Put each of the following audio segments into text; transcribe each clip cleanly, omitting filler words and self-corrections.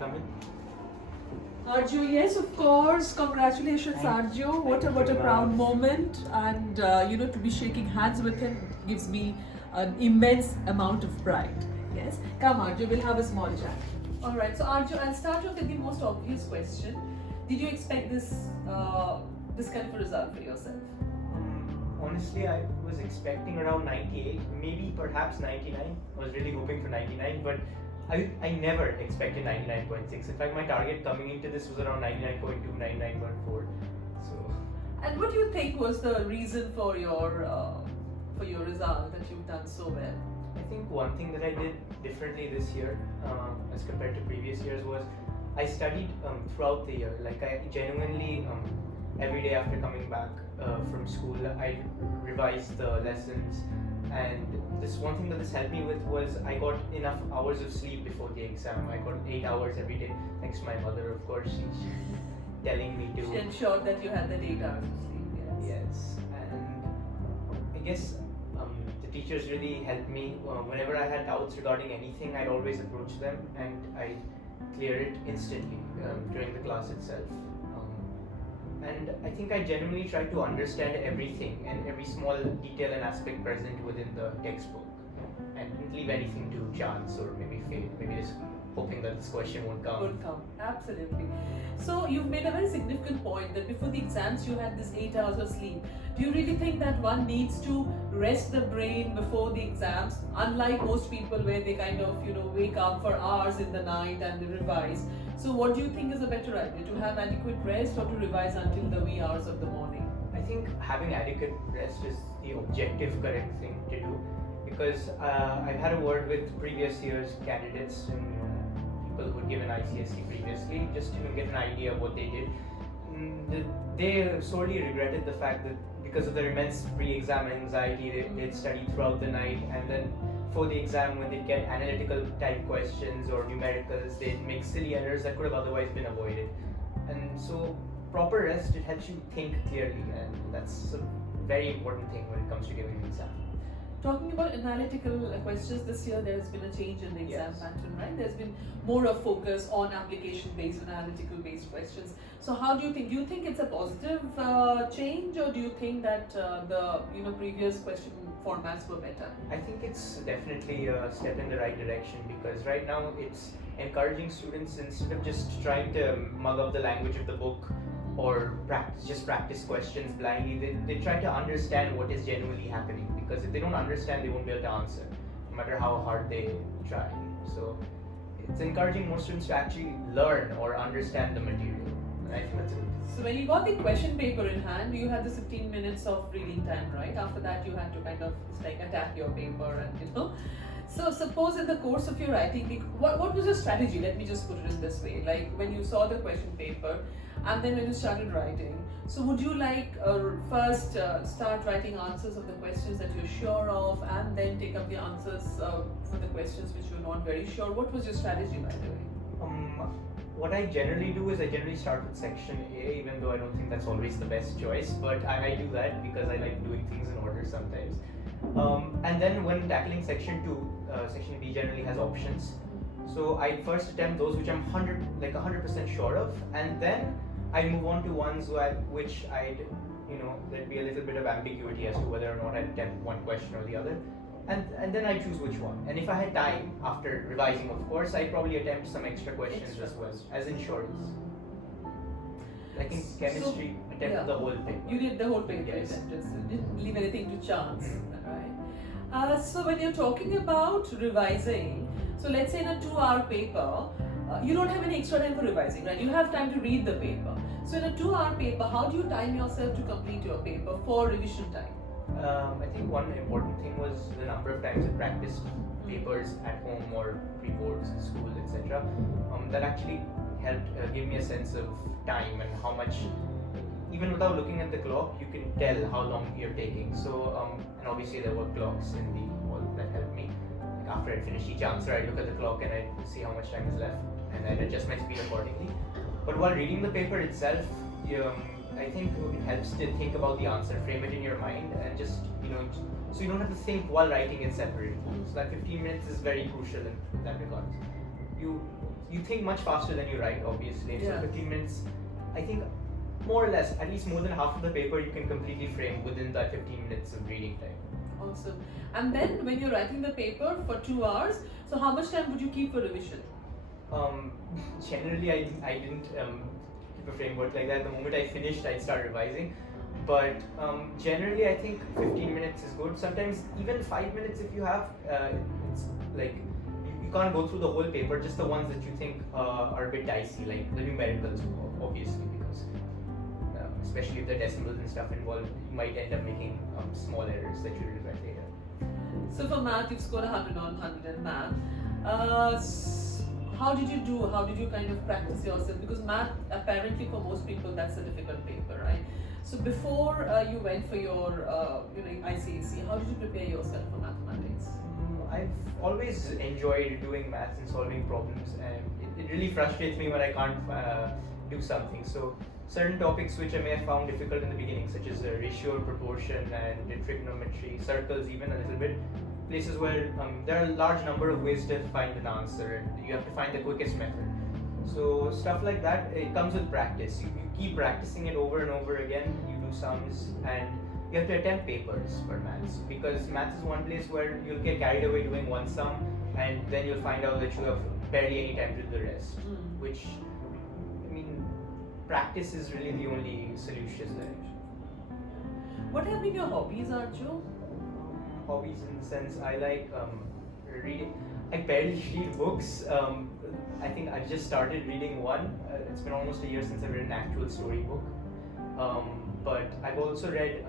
come in? Arjya, yes, of course. Congratulations, Arjya. What a proud moment. And, to be shaking hands with him gives me an immense amount of pride. Yes. Come, Arjya, we'll have a small chat. All right. So, Arjya, I'll start off with the most obvious question. Did you expect this kind of a result for yourself? Honestly, I was expecting around 98, maybe perhaps 99. I was really hoping for 99, but I never expected 99.6. In fact, my target coming into this was around 99.2, 99.4. So. And what do you think was the reason for your result that you've done so well? I think one thing that I did differently this year as compared to previous years was I studied throughout the year. Like I genuinely every day after coming back from school, I revised the lessons. And this one thing that this helped me with was I got enough hours of sleep before the exam. I got 8 hours every day, thanks to my mother, of course. She's telling me to. She ensured that you had that 8 hours of sleep. Yes, and I guess the teachers really helped me. Whenever I had doubts regarding anything, I'd always approach them and I'd clear it instantly during the class itself. And I think I genuinely tried to understand everything and every small detail and aspect present within the textbook, and didn't leave anything to chance or maybe fate, maybe just hoping that this question won't come. Would come, absolutely. So you've made a very significant point that before the exams you had this 8 hours of sleep. Do you really think that one needs to rest the brain before the exams, unlike most people where they kind of wake up for hours in the night and they revise? So what do you think is a better idea, to have adequate rest or to revise until the wee hours of the morning? I think having adequate rest is the objective correct thing to do, because I've had a word with previous year's candidates and people who had given ICSE previously, just to get an idea of what they did. They sorely regretted the fact that because of their immense pre-exam anxiety, they'd study throughout the night, and then for the exam, when they'd get analytical type questions or numericals, they'd make silly errors that could have otherwise been avoided. And so proper rest, it helps you think clearly, and that's a very important thing when it comes to giving an exam. Talking about analytical questions, this year there has been a change in the exam pattern, right? There's been more of focus on application-based, analytical-based questions. So how do you think it's a positive change, or do you think that the previous question formats were better? I think it's definitely a step in the right direction, because right now it's encouraging students, instead of just trying to mug up the language of the book or practice questions blindly, they try to understand what is genuinely happening, because if they don't understand, they won't be able to answer, no matter how hard they try. So it's encouraging more students to actually learn or understand the material, and I think that's good. So when you got the question paper in hand, you had the 15 minutes of reading time, right? After that you had to kind of attack your paper and So suppose in the course of your writing, what was your strategy? Let me just put it in this way. Like when you saw the question paper and then when you started writing, so would you first start writing answers of the questions that you're sure of, and then take up the answers for the questions which you're not very sure? What was your strategy, by the way? What I generally do is I generally start with section A, even though I don't think that's always the best choice, but I do that because I like doing things in order sometimes. And then when tackling section 2, section B generally has options. So I first attempt those which I'm 100% sure of, and then I move on to ones which there'd be a little bit of ambiguity as to whether or not I'd attempt one question or the other. And then I choose which one. And if I had time after revising, of course, I'd probably attempt some extra questions as well, as in shorts. Like in chemistry, attempt the whole thing. You did the whole paper, yes. Didn't leave anything to chance, right? So when you're talking about revising, so let's say in a 2-hour paper, you don't have any extra time for revising, right? You have time to read the paper. So in a 2-hour paper, how do you time yourself to complete your paper for revision time? I think one important thing was the number of times I practiced papers at home or pre-boards, school, etc. That actually helped give me a sense of time and how much, even without looking at the clock, you can tell how long you're taking. So, and obviously there were clocks in the hall that helped me. Like after I finished each answer, I'd look at the clock and I'd see how much time is left, and I'd adjust my speed accordingly. But while reading the paper itself, I think it helps to think about the answer, frame it in your mind, and just so you don't have to think while writing it separately. So that 15 minutes is very crucial in that regard. you think much faster than you write, obviously. Yeah. So 15 minutes, I think more or less, at least more than half of the paper you can completely frame within that 15 minutes of reading time. Awesome. And then when you're writing the paper for 2 hours, so how much time would you keep for revision? Generally, I didn't keep a framework like that. The moment I finished, I'd start revising. But generally, I think 15 minutes is good. Sometimes even 5 minutes if you have. It's like you can't go through the whole paper, just the ones that you think are a bit dicey, like the numericals, obviously, because especially if the decimals and stuff involved, you might end up making small errors that you'll regret later. So for math, you've scored 100 on 100 in math. How did you do? How did you kind of practice yourself? Because math, apparently for most people, that's a difficult paper, right? So before you went for your ICSE, how did you prepare yourself for mathematics? I've always enjoyed doing maths and solving problems, and it really frustrates me when I can't do something. So certain topics which I may have found difficult in the beginning, such as ratio, proportion, and trigonometry, circles, even a little bit, places where there are a large number of ways to find an answer, and you have to find the quickest method. So stuff like that, it comes with practice. You keep practicing it over and over again. You do sums, and you have to attempt papers for maths, because maths is one place where you'll get carried away doing one sum, and then you'll find out that you have barely any time to do the rest. Which, I mean, practice is really the only solution there. What have been your hobbies, Arjya? Hobbies in the sense I like reading. I barely read books. I think I just started reading one. It's been almost a year since I've read an actual storybook. But I've also read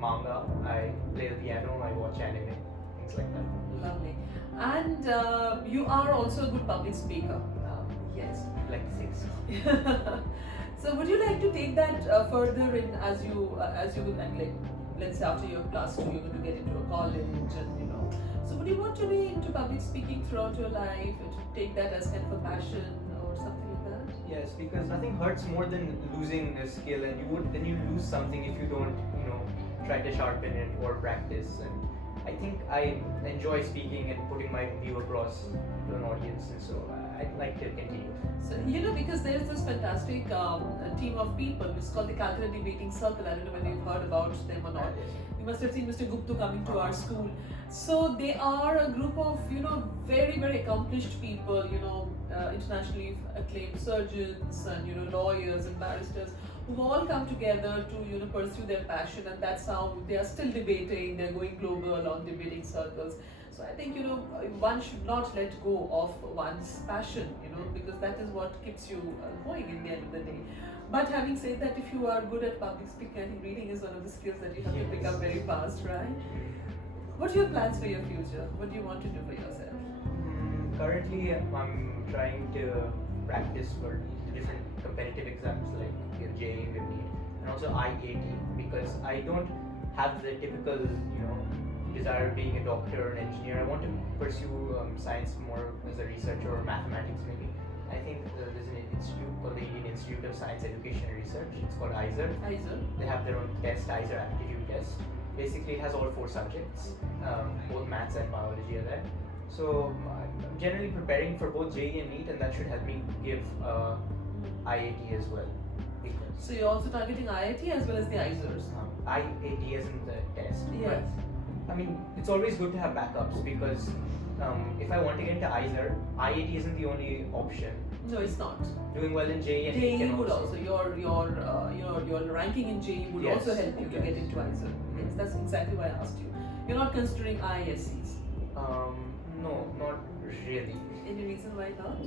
manga. I play the piano. I watch anime, things like that. Lovely. And you are also a good public speaker. Yes, like 6. So would you like to take that further in as you like, let's say after your class 2 you're going to get into a college, and so would you want to be into public speaking throughout your life, and to take that as kind of a passion or something like that? Yes, because nothing hurts more than losing a skill, and you lose something if you don't try to sharpen it or practice. And I think I enjoy speaking and putting my view across to an audience, and so I'd like to continue. So, because there's this fantastic team of people, it's called the Calcutta Debating Circle. I don't know whether you've heard about them or not. You must have seen Mr. Guptu coming to our school. So they are a group of, very, very accomplished people, internationally acclaimed surgeons and, lawyers and barristers, who've all come together to, pursue their passion, and that's how they are still debating. They're going global on debating circles. So I think, one should not let go of one's passion, because that is what keeps you going in the end of the day. But having said that, if you are good at public speaking, I think reading is one of the skills that you have to pick up very fast, right? What are your plans for your future? What do you want to do for yourself? Currently, I'm trying to practice for the different competitive exams like your JEE, NEET, and also IAT, because I don't have the typical, desire of being a doctor or an engineer. I want to pursue science more as a researcher, or mathematics maybe. I think there's an institute called the Indian Institute of Science Education and Research. It's called ICSE. They have their own test, ICSE aptitude test. Basically, it has all 4 subjects, both maths and biology are there. So I'm generally preparing for both JEE and NEET, and that should help me give IAT as well. So you're also targeting IIT as well as the ICSEs? IAT isn't the test. Yes. But, I mean, it's always good to have backups, because if I want to get into ICSE, IAT isn't the only option. No, it's not. Doing well in JEE and JEE would also, your ranking in JEE would also help you to get into ICSE. Yes, that's exactly why I asked you. You're not considering ISCs? No, not really. Any reason why not?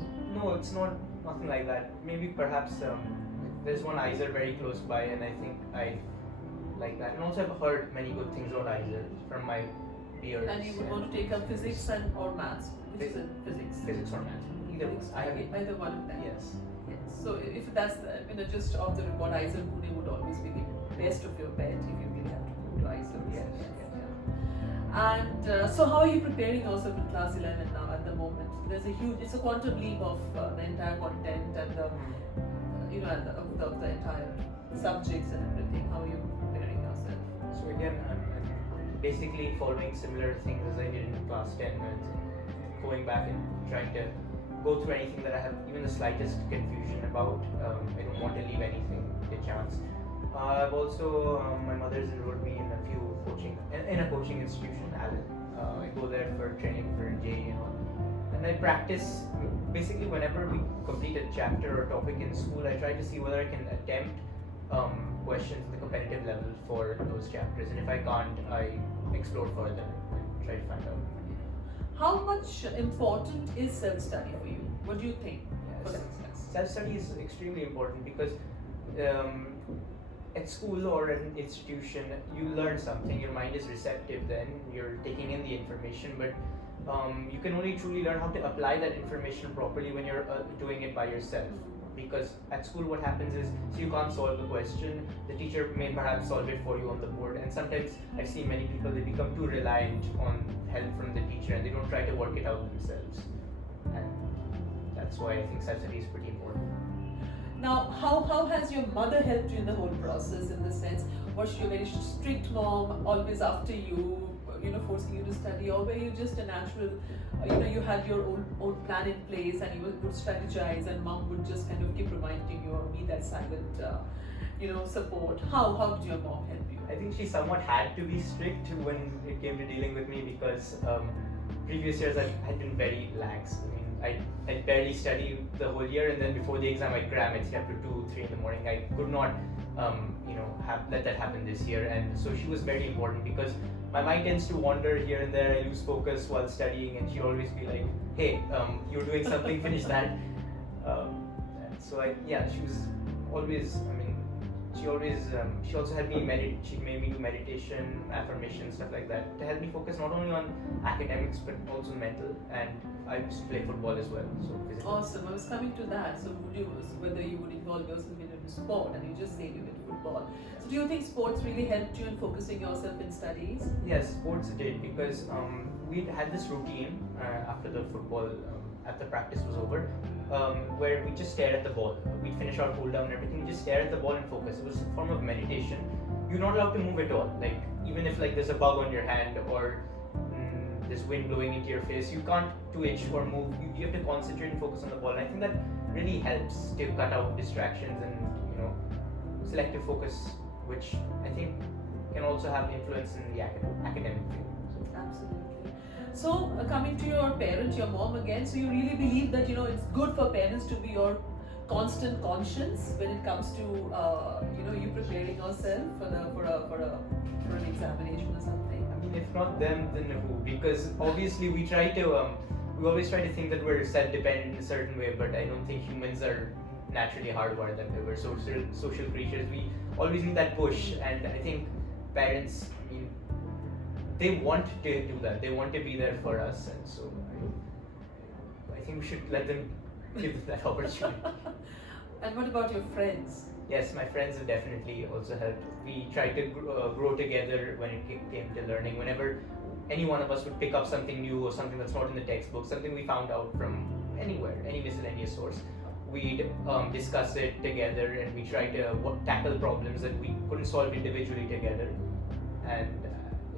No, it's nothing like that. Maybe perhaps there's one ICSE very close by, and I think I like that. And also I've heard many good things about ICSE from my peers. And you would want to take up physics or maths? Which is it? Physics? Physics or maths. Either one of them. Yes. So if that's the gist of the report, ICSE Pune would always be the best of your bet if you really have to go to ICSE. Yes. And so how are you preparing yourself in class 11 now at the moment? It's a quantum leap of the entire content and the, of the entire subjects and everything. How are you preparing yourself? So again, I'm basically following similar things as I did in class 10, and going back and trying to go through anything that I have even the slightest confusion about. I don't want to leave anything to chance. I've also, my mother's enrolled me in a few in a coaching institution, Allen. I go there for training for JE and all. And I practice basically whenever we complete a chapter or topic in school. I try to see whether I can attempt questions at the competitive level for those chapters, and if I can't, I explore further and try to find out. How much important is self-study for you? What do you think for the success? Self-study is extremely important because at school or at an institution, you learn something, your mind is receptive then, you're taking in the information, but you can only truly learn how to apply that information properly when you're doing it by yourself. Because at school what happens is, so you can't solve the question, the teacher may perhaps solve it for you on the board, and sometimes I've seen many people, they become too reliant on help from the teacher and they don't try to work it out themselves. And that's why I think self-study is pretty important. Now, how has your mother helped you in the whole process, in the sense, was she a very strict mom, always after you, forcing you to study, or were you just a natural, you had your own plan in place and you would strategize and mom would just kind of keep reminding you or be that silent, support? How did your mom help you? I think she somewhat had to be strict when it came to dealing with me because previous years I had been very lax. I mean, I'd barely study the whole year, and then before the exam I'd cram, I'd stay up to 2, 3 in the morning. I could not, let that happen this year, and so she was very important because my mind tends to wander here and there. I lose focus while studying, and she'd always be like, "Hey, you're doing something, finish that." She was always. She also had me meditate. She made me do meditation, affirmation, stuff like that to help me focus not only on academics but also mental. And I used to play football as well. So physical. Awesome. I was coming to that. So whether you would involve yourself in a sport, and you just said you did football. So do you think sports really helped you in focusing yourself in studies? Yes, sports did, because we had this routine after the football, after practice was over, where we just stare at the ball. We'd finish our cool down and everything, just stare at the ball and focus. It was a form of meditation. You're not allowed to move at all. Like, even if there's a bug on your hand or there's wind blowing into your face, you can't twitch or move. You have to concentrate and focus on the ball. And I think that really helps to cut out distractions and selective focus, which I think can also have influence in the academic field. Absolutely. So coming to your parent, your mom again, so you really believe that it's good for parents to be your constant conscience when it comes to you preparing yourself for an examination or something? I mean, if not them, then who? Because obviously we always try to think that we're self-dependent in a certain way, but I don't think humans are naturally hardwired that way. We're social creatures. We always need that push, and I think parents, they want to do that. They want to be there for us, and so I think we should let them give that opportunity. And what about your friends? Yes, my friends have definitely also helped. We tried to grow together when it came to learning. Whenever any one of us would pick up something new or something that's not in the textbook, something we found out from anywhere, any miscellaneous source, we'd discuss it together, and we try to tackle problems that we couldn't solve individually together. And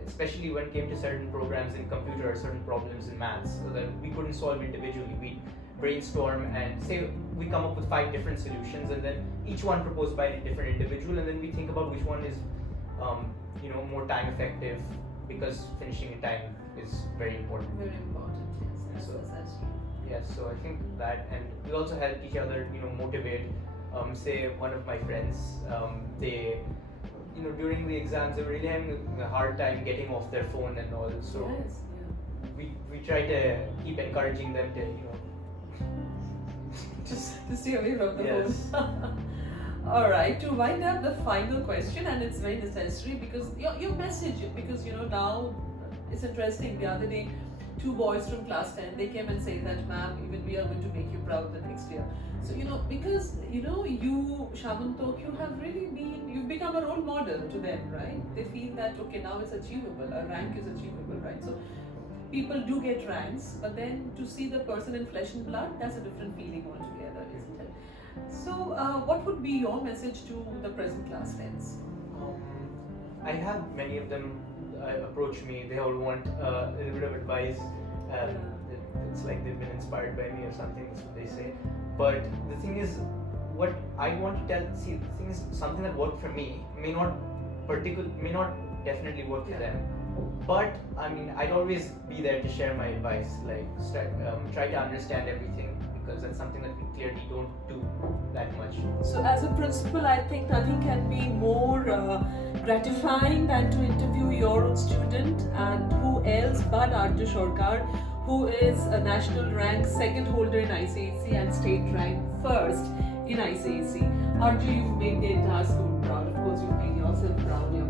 especially when it came to certain programs in computer or certain problems in maths that we couldn't solve individually, we'd brainstorm and say we come up with 5 different solutions, and then each one proposed by a different individual, and then we think about which one is more time effective, because finishing in time is very important. Very important, yes. That's Yes, so I think that, and we also help each other, motivate. Say one of my friends, they, during the exams, they were really having a hard time getting off their phone and all. So yes, yeah. we try to keep encouraging them to, to stay away from the yes. phone. All right, to wind up the final question, and it's very necessary because your message, because now it's interesting. The other day, 2 boys from class 10, they came and said that, "Ma'am, even we are going to make you proud the next year." So because you, Shamantok, you've become a role model to them, right? They feel that now it's achievable, a rank is achievable, right? So people do get ranks, but then to see the person in flesh and blood, that's a different feeling altogether, isn't it? So what would be your message to the present class 10s? I have many of them approach me. They all want a little bit of advice. It's like they've been inspired by me or something. That's what they say. But the thing is, what I want to tell. See, the thing is, something that worked for me may not definitely work for them. But I mean, I'd always be there to share my advice. Like, try to understand everything, because that's something that we clearly don't do that much. So, as a principal, I think nothing can be more gratifying than to interview your own student, and who else but Arjya Sarkar, who is a national rank second holder in ICSE and state rank first in ICSE. Arjya, you've made the entire school proud. Of course, you've made yourself proud. Your